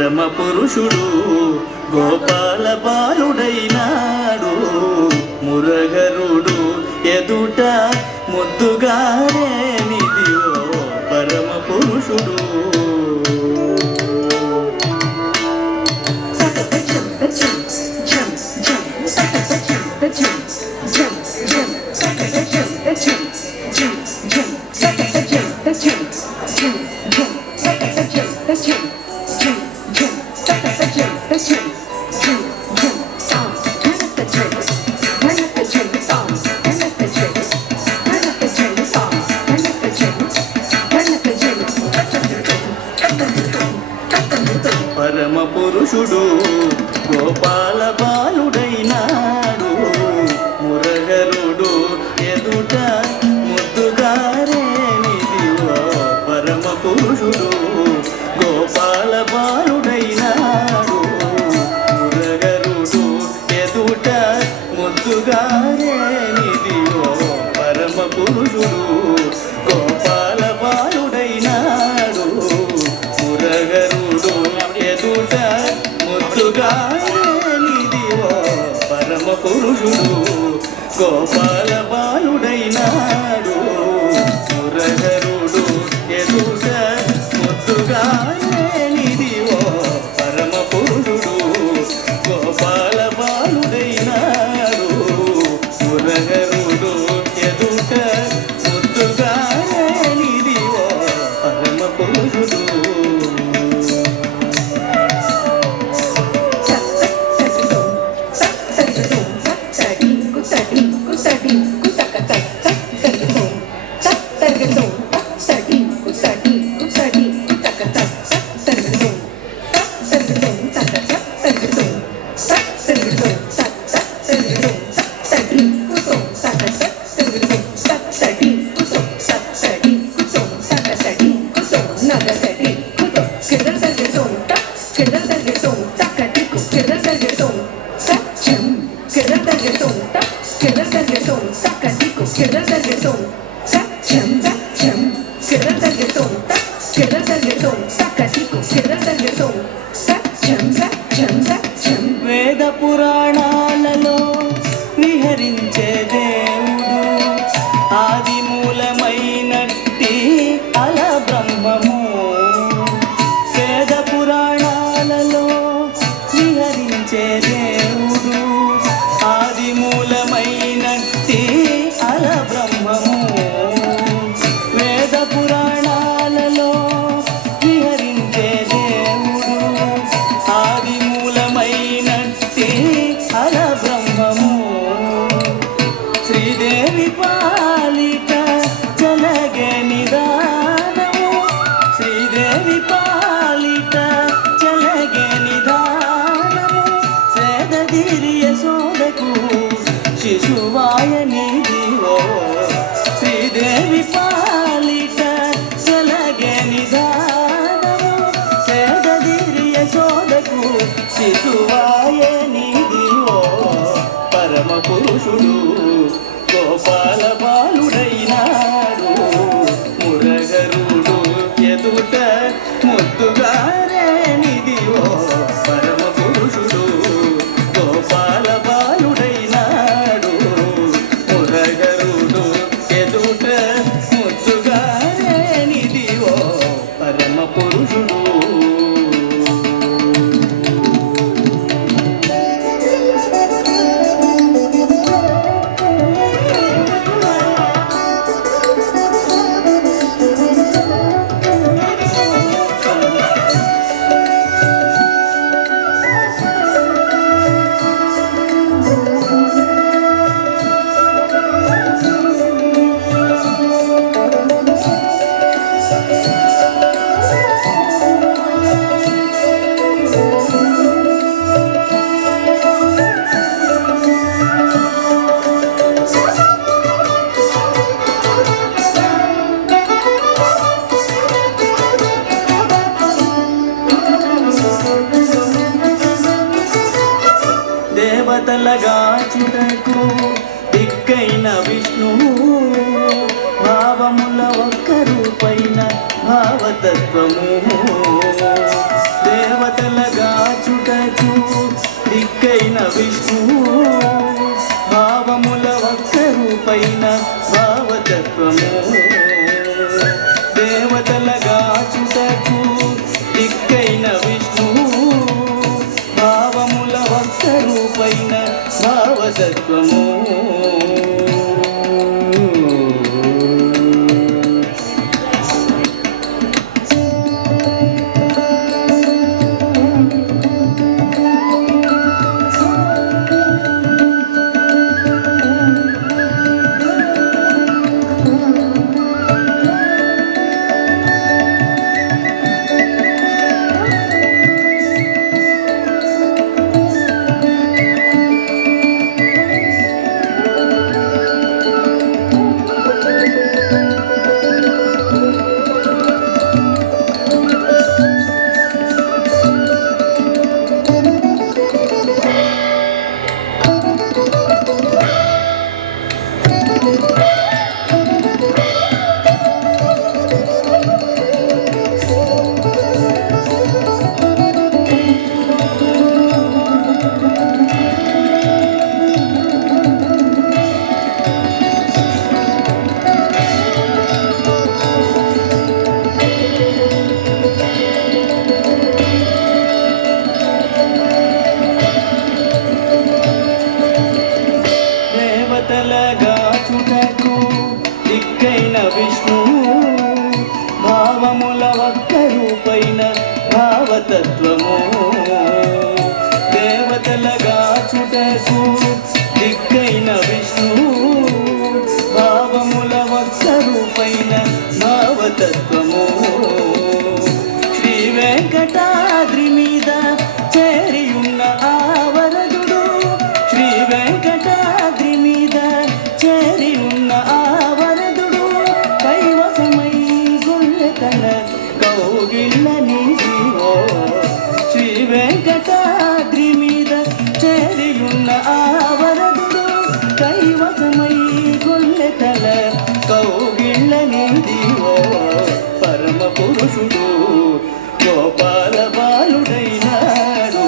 పరమ పురుషుడు గోపాల బాలుడైనాడు మురగరుడు ఎదుట ముద్దుగారేనిదియో పరమ పురుషుడు పరమ పురుషుడు గోపాల బాలుడైనాడు మురగరుడు ఎదుట ముద్దుగారేనిదివో పరమ పురుషుడు గోపాల బాలుడైనాడు మురగరుడు ఎదుట ముద్దుగారేనిదివో పరమ పురుషుడు గోపాల బాలుడైనాడు మురగరుడు ఎదుట ముద్దుగారేనిదివో పరమ పురుషుడు గోపాల బాలుడైనాడు మురగరుడు ఎదుట ముద్దుగారేనిదివో పరమ పురుషుడు గోపాల బాలుడైనాడు మురగరుడు ఎదుట ముద్దుగారేనిదివో పరమ పురుషుడు వేద పురాణాలలో విహరించే దేవుడు ఆది మూలమైనట్టి అల బ్రహ్మము వేద పురాణాలలో విహరించే దేవుడు ఆది మూలమైనట్టి అల బ్రహ్మము వేద పురాణాలలో విహరించే దేవుడు ఆది మూలమైనట్టి అల బ్రహ్మము శ్రీదేవి పాలిట జలగే నిదానము శ్రీదేవి పాలిట జలగే నిదానము సేదీరియ సోదకు శిశువాయనిదివో శ్రీదేవి పాలిట జలగే నిదానము సేదీరియ సోదకు శిశువాయనిదివో పరమ పురుషుడు గోపాల బాలుడైనాడు మురగరుడు ఎదుట ముద్దుగారేనిదివో పరమ పురుషుడు గోపాల బాలుడైనాడు మురగరుడు ఎదుట ముద్దుగారేనిదివో పరమ పురుషుడు దేవతలగాచుటకు దిక్కైన విష్ణువు భావముల ఒక్క రూపైన భావతత్వము దేవతల దిక్కైన విష్ణువు భావముల ఒక్క రూపైన భావతత్వము దేవతలగాచుటకు దిక్కైన విష్ణువు భావముల ఒక్క రూపైన భావతత్వము దేవతలగాచుటకు దిక్కైన విష్ణువు భావముల ఒక్క రూపైన భావతత్వము దేవతలగాచుటకు దిక్కైన విష్ణువు భావముల ఒక్క రూపైన భావతత్వము శ్రీ వెంకటాద్రి మీద చేరియున్న ఆవరదుడు శ్రీ వెంకటాద్రి మీద చేరి ఉన్న ఆవరదుడు కైవసమై గుళ్ళెతల కౌగిళ్ళ నీదివో శ్రీ వెంకటాద్రి మీద చేరి ఉన్న ఆవరదుడు కైవసమై గుళ్ళెతల కౌగిళ్ళ నీదివో పరమ పురుషుడు గోపాల బాలుడైనాడు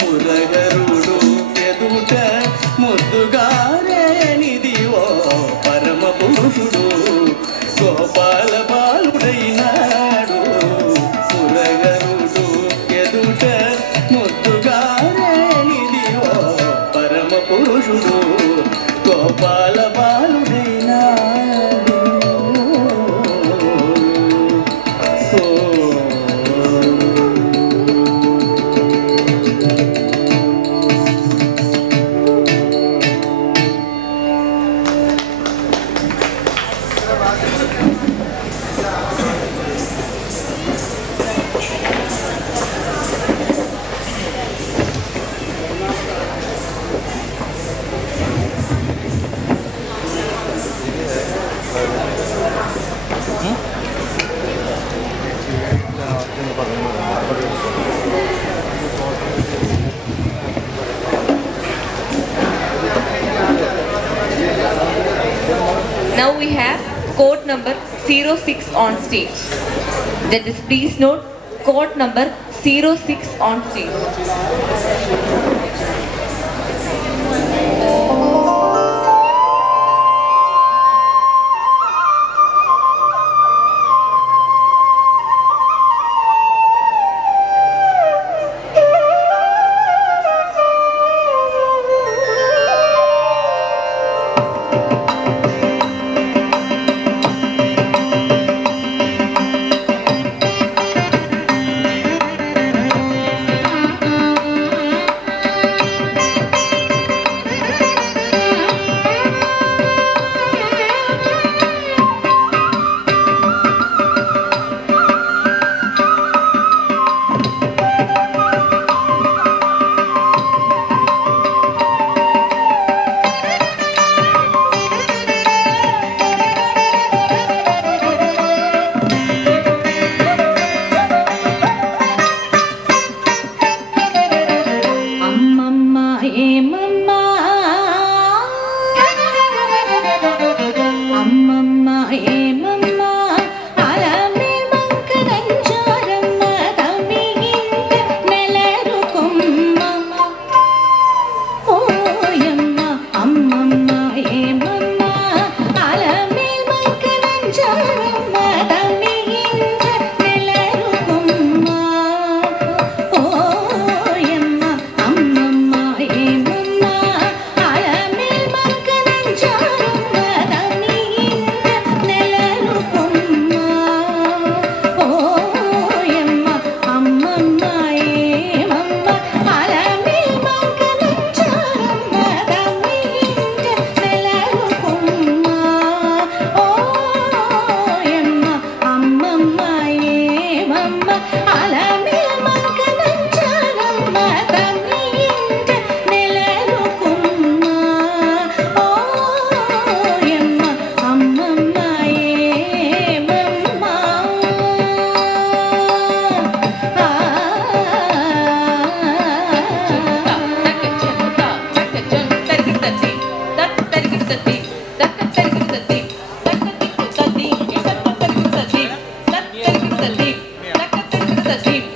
మురగరుడు ఎదుట ముద్దుగారేనిదివో పరమ పురుషుడు గోపాల బాలుడైనాడు మురగరుడు ఎదుట ముద్దుగారేనిదివో పరమ పురుషుడు గోపాల బాలుడైనాడు ఓ Now we have court number 06 on stage. Judges, please note court number 06 on stage. అమ్మమ్మ అలమే మంకనంచారమ్మ తమ్మి ఇంట నెలరుకుమ్మ ఓ యమ్మ అమ్మమ్మ ఏమమ్మ Thank you.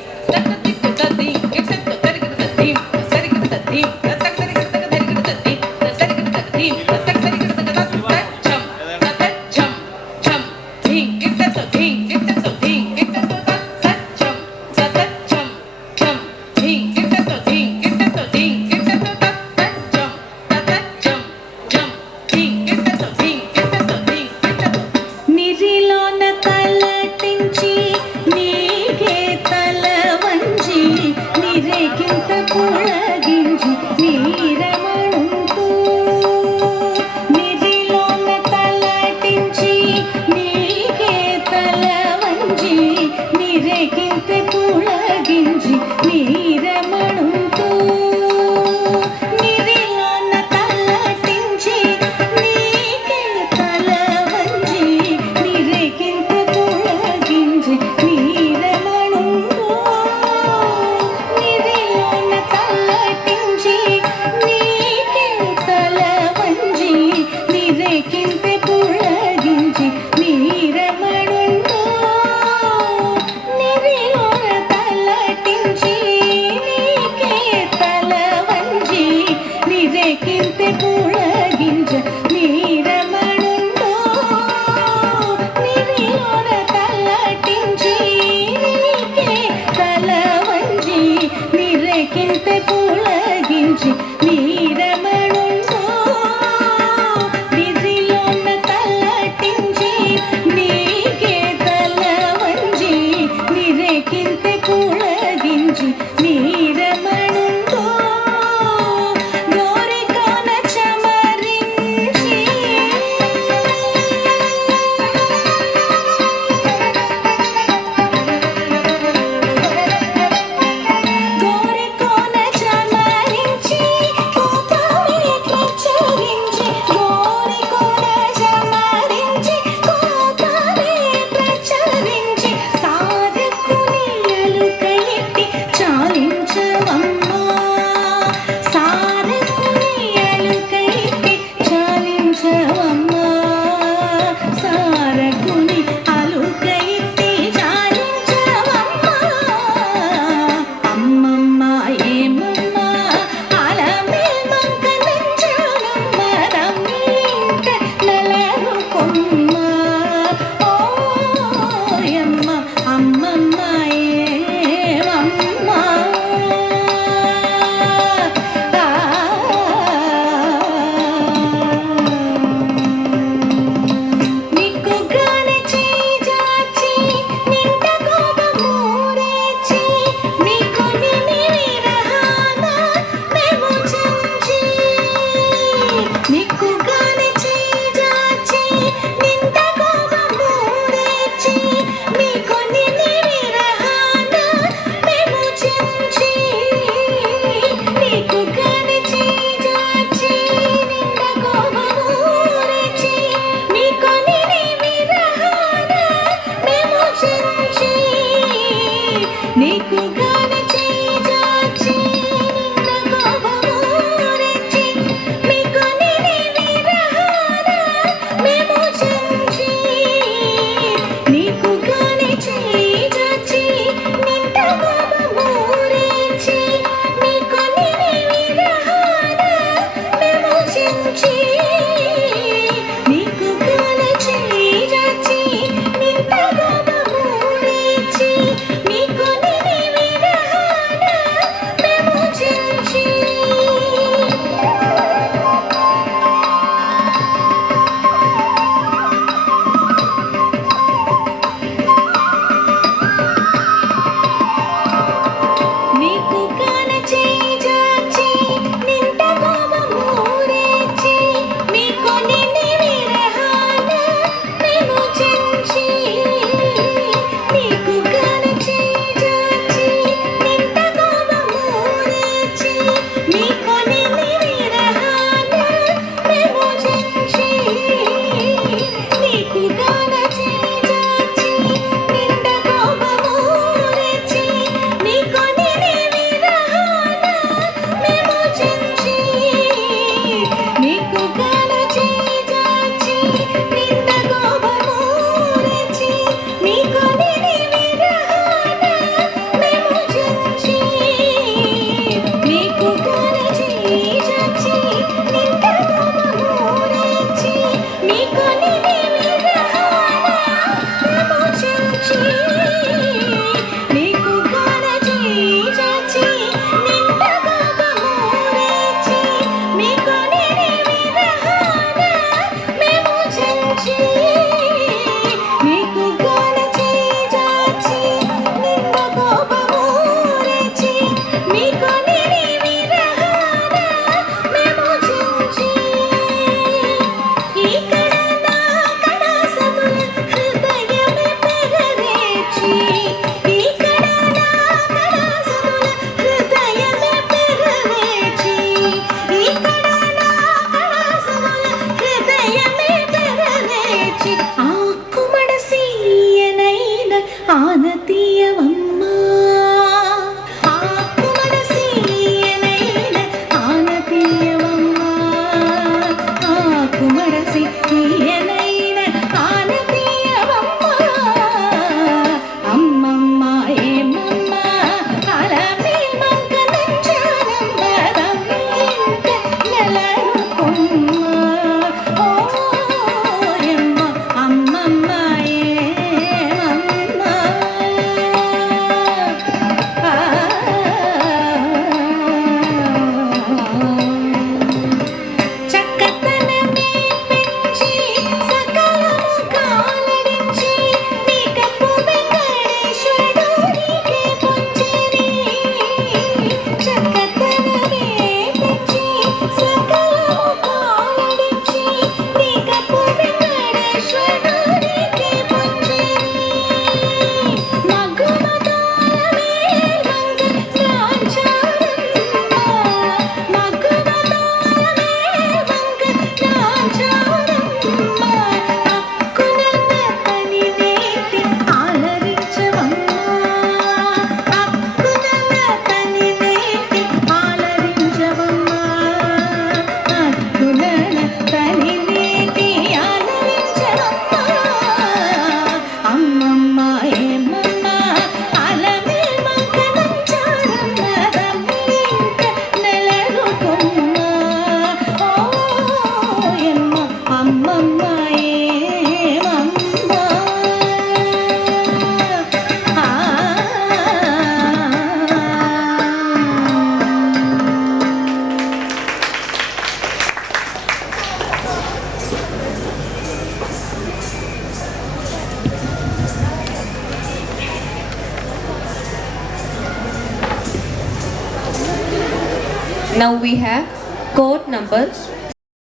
Now we have court number